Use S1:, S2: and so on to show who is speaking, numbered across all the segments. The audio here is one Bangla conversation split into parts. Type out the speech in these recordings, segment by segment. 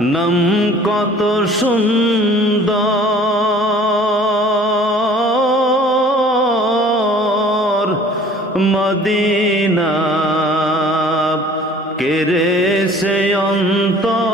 S1: নাম কত সুন্দর। মদিনা কেরে সে অন্তর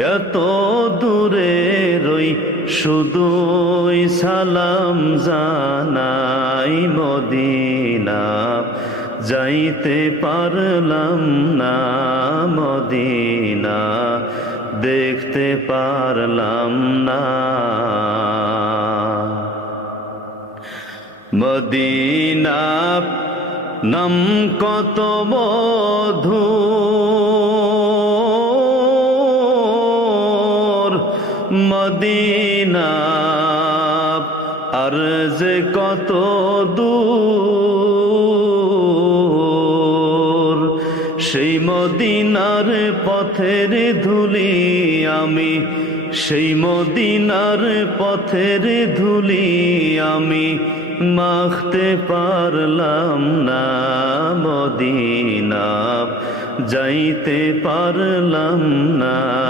S1: এত দূরে রই শুধুই সালাম জানাই মদিনা। যাইতে পারলাম না মদিনা, দেখতে পারলাম না। মদিনা নাম কত মধু মদিনা আর যে কত দূর। সেই মদিনার পথের ধুলি আমি, সেই মদিনার পথের ধুলি আমি মাখতে পারলাম না মদিনা, যাইতে পারলাম না।